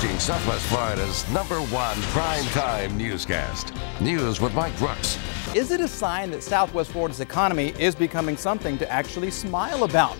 watching Southwest Florida's #1 primetime newscast. News with Mike Brooks. Is it a sign that Southwest Florida's economy is becoming something to actually smile about?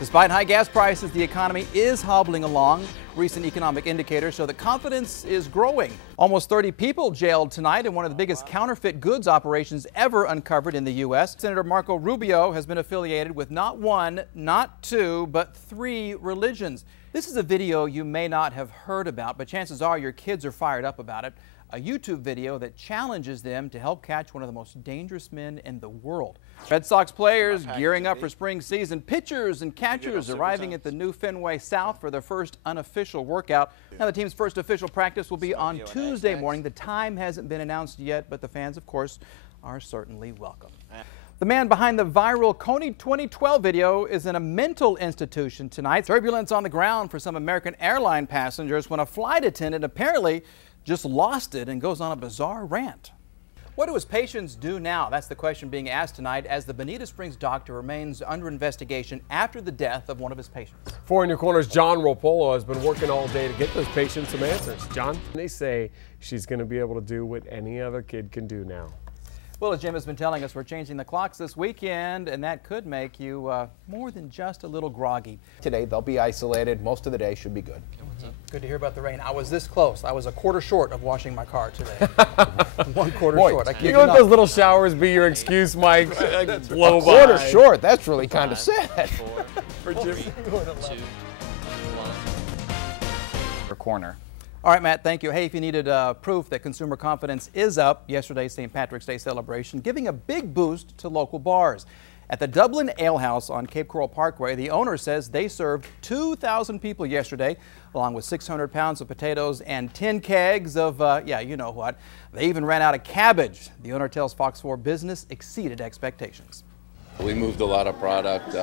Despite high gas prices, the economy is hobbling along. Recent economic indicators show that confidence is growing. Almost 30 people jailed tonight in one of the biggest counterfeit goods operations ever uncovered in the U.S. Senator Marco Rubio has been affiliated with not one, not two, but 3 religions. This is a video you may not have heard about, but chances are your kids are fired up about it. A YouTube video that challenges them to help catch one of the most dangerous men in the world. Red Sox players gearing up for spring season. Pitchers and catchers arriving at the new Fenway South for their first unofficial workout. Now the team's first official practice will be on Tuesday morning. The time hasn't been announced yet, but the fans, of course, are certainly welcome. The man behind the viral Coney 2012 video is in a mental institution tonight. Turbulence on the ground for some American airline passengers when a flight attendant apparently just lost it and goes on a bizarre rant. What do his patients do now? That's the question being asked tonight as the Bonita Springs doctor remains under investigation after the death of one of his patients. For In Your Corner's John Ropolo has been working all day to get those patients some answers. John? They say she's going to be able to do what any other kid can do now. Well, as Jim has been telling us, we're changing the clocks this weekend, and that could make you more than just a little groggy. Today, they'll be isolated. Most of the day should be good. Good to hear about the rain. I was this close. I was a quarter short of washing my car today. 1 quarter short. You know let those little showers be your excuse, Mike? Blow by. Quarter short. That's really kind of sad. For Jim. 2, 1. For corner. All right, Matt, thank you. Hey, if you needed proof that consumer confidence is up, yesterday's St. Patrick's Day celebration giving a big boost to local bars. At the Dublin Ale House on Cape Coral Parkway, the owner says they served 2,000 people yesterday, along with 600 pounds of potatoes and 10 kegs of, yeah, you know what. They even ran out of cabbage. The owner tells Fox 4 business exceeded expectations. We moved a lot of product.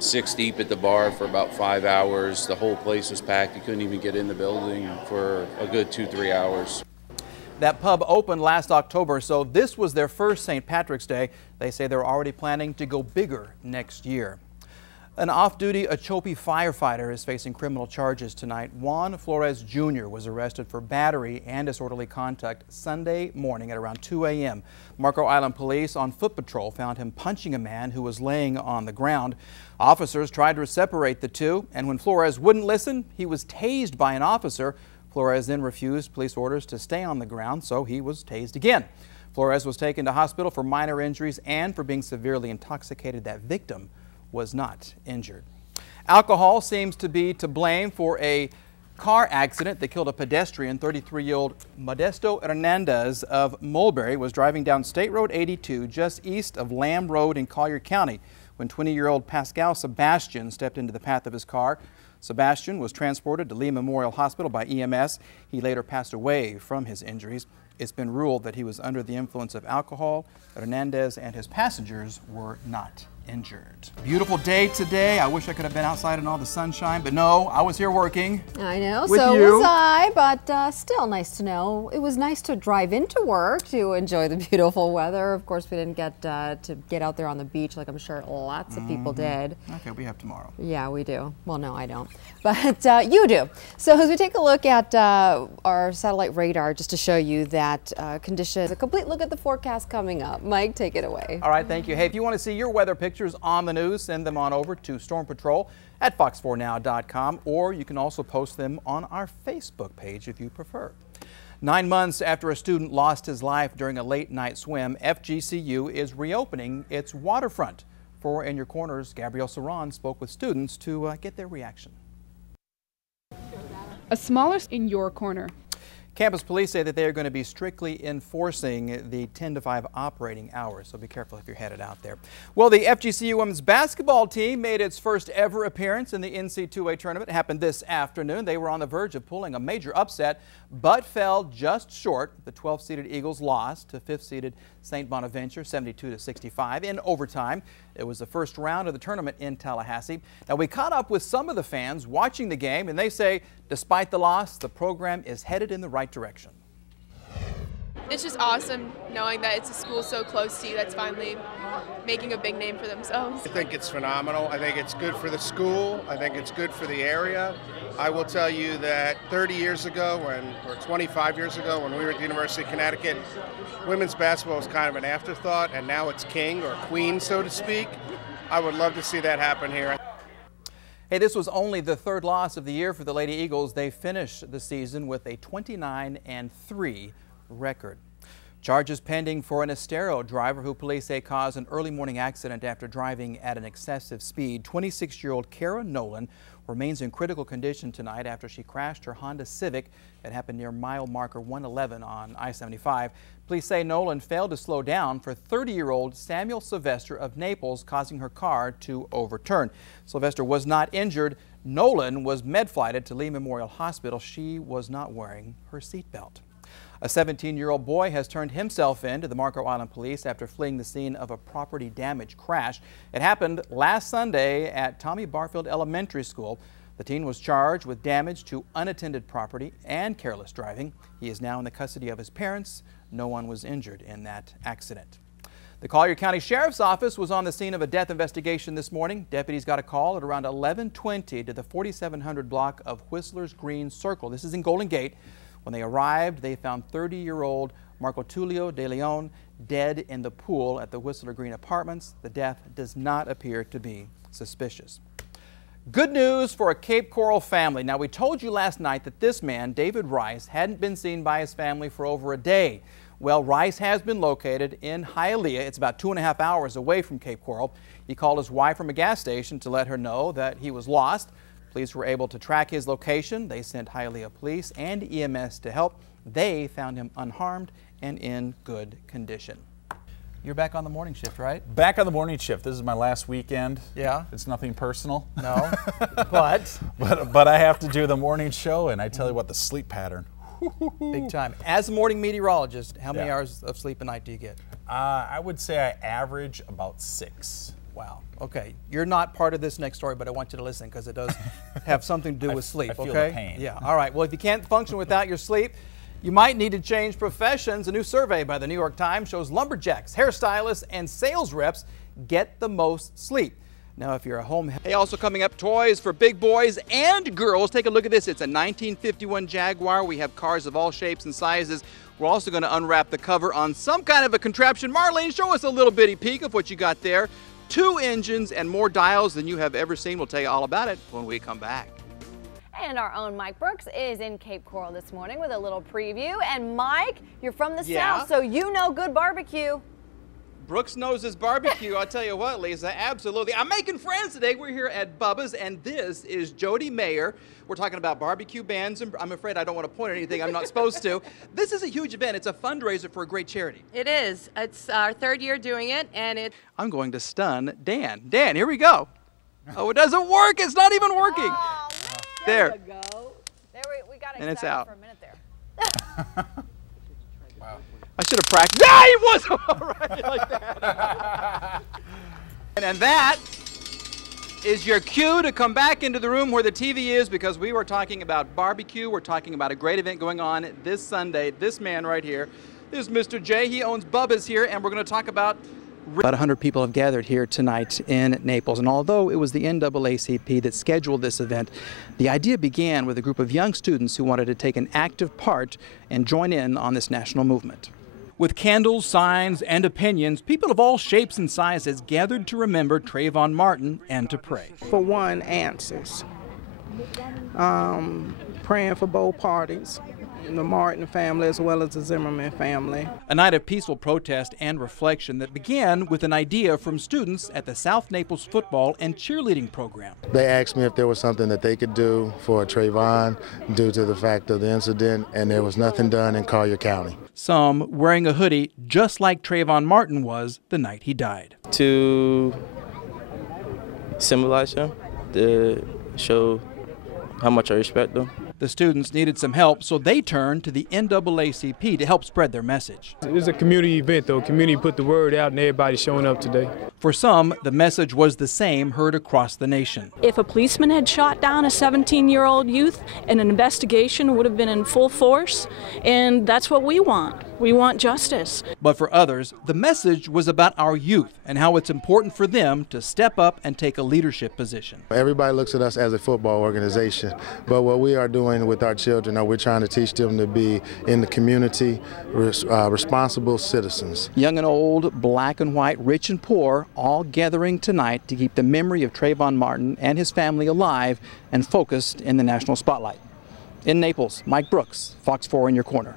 6 deep at the bar for about 5 hours. The whole place was packed. You couldn't even get in the building for a good 2-3 hours. That pub opened last October, so this was their first St. Patrick's Day. They say they're already planning to go bigger next year. An off-duty Ochope firefighter is facing criminal charges tonight. Juan Flores Jr. was arrested for battery and disorderly conduct Sunday morning at around 2 a.m. Marco Island police on foot patrol found him punching a man who was laying on the ground. Officers tried to separate the two, and when Flores wouldn't listen, he was tased by an officer. Flores then refused police orders to stay on the ground, so he was tased again. Flores was taken to hospital for minor injuries and for being severely intoxicated. That victim was not injured. Alcohol seems to be to blame for a car accident that killed a pedestrian. 33-year-old Modesto Hernandez of Mulberry was driving down State Road 82 just east of Lamb Road in Collier County when 20-year-old Pascal Sebastian stepped into the path of his car. Sebastian was transported to Lee Memorial Hospital by EMS. He later passed away from his injuries. It's been ruled that he was under the influence of alcohol. Hernandez and his passengers were not injured. Beautiful day today. I wish I could have been outside in all the sunshine, but no, I was here working. I know, with so you. was I, but still nice to know. It was nice to drive into work to enjoy the beautiful weather. Of course, we didn't get to get out there on the beach like I'm sure lots of people did. Okay, we have tomorrow. Yeah, we do. Well, no, I don't. But you do. So as we take a look at our satellite radar, just to show you that conditions, a complete look at the forecast coming up. Mike, take it away. All right, thank you. Hey, if you want to see your weather pictures on the news, send them on over to Storm Patrol at fox4now.com, or you can also post them on our Facebook page if you prefer. 9 months after a student lost his life during a late-night swim, FGCU is reopening its waterfront. For In Your Corners, Gabrielle Saran spoke with students to get their reaction. A smaller In Your Corner. Campus police say that they are going to be strictly enforcing the 10 to 5 operating hours, so be careful if you're headed out there. Well, the FGCU women's basketball team made its first ever appearance in the NC2A tournament. It happened this afternoon. They were on the verge of pulling a major upset, but fell just short. The 12th-seeded Eagles lost to 5th-seeded St. Bonaventure 72-65 in overtime. It was the first round of the tournament in Tallahassee. Now, we caught up with some of the fans watching the game, and they say, despite the loss, the program is headed in the right direction. It's just awesome knowing that it's a school so close to you that's finally making a big name for themselves. I think it's phenomenal. I think it's good for the school. I think it's good for the area. I will tell you that 30 years ago, or 25 years ago, when we were at the University of Connecticut, women's basketball was kind of an afterthought, and now it's king or queen, so to speak. I would love to see that happen here. Hey, this was only the third loss of the year for the Lady Eagles. They finished the season with a 29-3 record. Charges pending for an Estero driver who police say caused an early morning accident after driving at an excessive speed. 26-year-old Kara Nolan remains in critical condition tonight after she crashed her Honda Civic. It happened near mile marker 111 on I-75. Police say Nolan failed to slow down for 30-year-old Samuel Sylvester of Naples, causing her car to overturn. Sylvester was not injured. Nolan was med-flighted to Lee Memorial Hospital. She was not wearing her seatbelt. A 17-year-old boy has turned himself in to the Marco Island Police after fleeing the scene of a property damage crash. It happened last Sunday at Tommy Barfield Elementary School. The teen was charged with damage to unattended property and careless driving. He is now in the custody of his parents. No one was injured in that accident. The Collier County Sheriff's Office was on the scene of a death investigation this morning. Deputies got a call at around 11:20 to the 4700 block of Whistler's Green Circle. This is in Golden Gate. When they arrived, they found 30-year-old Marco Tulio de Leon dead in the pool at the Whistler Green Apartments. The death does not appear to be suspicious. Good news for a Cape Coral family. Now, we told you last night that this man, David Rice, hadn't been seen by his family for over a day. Well, Rice has been located in Hialeah. It's about 2.5 hours away from Cape Coral. He called his wife from a gas station to let her know that he was lost. Police were able to track his location. They sent Hialeah Police and EMS to help. They found him unharmed and in good condition. You're back on the morning shift, right? Back on the morning shift. This is my last weekend. Yeah. It's nothing personal. No, but I have to do the morning show, and I tell you what, the sleep pattern. Big time. As a morning meteorologist, how many hours of sleep a night do you get? I would say I average about 6. Wow. Okay. You're not part of this next story, but I want you to listen because it does have something to do with sleep. I feel okay? the pain. Yeah. All right. Well, if you can't function without your sleep, you might need to change professions. A new survey by the New York Times shows lumberjacks, hairstylists, and sales reps get the most sleep. Now, if you're a home... Hey, also coming up, toys for big boys and girls. Take a look at this. It's a 1951 Jaguar. We have cars of all shapes and sizes. We're also going to unwrap the cover on some kind of a contraption. Marlene, show us a little bitty peek of what you got there. 2 engines and more dials than you have ever seen. We'll tell you all about it when we come back. And our own Mike Brooks is in Cape Coral this morning with a little preview. And Mike, you're from the South, so you know good barbecue. Brooks knows his barbecue. I'll tell you what, Lisa, absolutely. I'm making friends today. We're here at Bubba's, and this is Jody Mayer. We're talking about barbecue bands, and I'm afraid I don't want to point at anything I'm not supposed to. This is a huge event. It's a fundraiser for a great charity. It is. It's our 3rd year doing it, and I'm going to stun Dan. Dan, here we go. Oh, it doesn't work. It's not even working. Oh, man, there. You go. There we got And it's excited out. for a minute there. Wow. I should have practiced. Ah, he wasn't all right like that. And that is your cue to come back into the room where the TV is, because we were talking about barbecue. We're talking about a great event going on this Sunday. This man right here is Mr. J. He owns Bubba's here, and we're going to talk about... About 100 people have gathered here tonight in Naples, and although it was the NAACP that scheduled this event, the idea began with a group of young students who wanted to take an active part and join in on this national movement. With candles, signs, and opinions, people of all shapes and sizes gathered to remember Trayvon Martin and to pray. For one, answers. Praying for both parties, the Martin family as well as the Zimmerman family. A night of peaceful protest and reflection that began with an idea from students at the South Naples football and cheerleading program. They asked me if there was something that they could do for Trayvon due to the fact of the incident, and there was nothing done in Collier County. Some wearing a hoodie just like Trayvon Martin was the night he died. To symbolize him, to show how much I respect him. The students needed some help, so they turned to the NAACP to help spread their message. It's a community event, though. Community put the word out, and everybody's showing up today. For some, the message was the same heard across the nation. If a policeman had shot down a 17-year-old youth, an investigation would have been in full force, and that's what we want. We want justice. But for others, the message was about our youth and how it's important for them to step up and take a leadership position. Everybody looks at us as a football organization, but what we are doing with our children, we're trying to teach them to be in the community, responsible citizens. Young and old, black and white, rich and poor, all gathering tonight to keep the memory of Trayvon Martin and his family alive and focused in the national spotlight. In Naples, Mike Brooks, Fox 4 in your corner.